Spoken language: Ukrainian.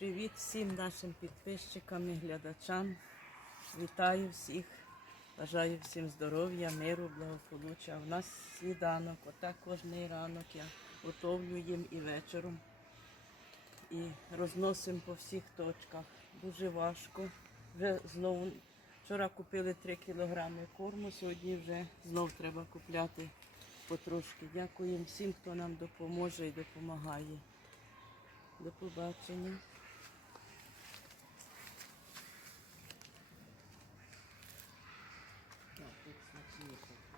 Привіт всім нашим підписчикам і глядачам. Вітаю всіх. Бажаю всім здоров'я, миру, благополуччя. У нас сніданок, отак кожний ранок я готовлю їм і вечором. І розносимо по всіх точках. Дуже важко. Вже знову вчора купили 3 кілограми корму, сьогодні вже знов треба купляти потрошки. Дякуємо всім, хто нам допоможе і допомагає. До побачення. akiyesin.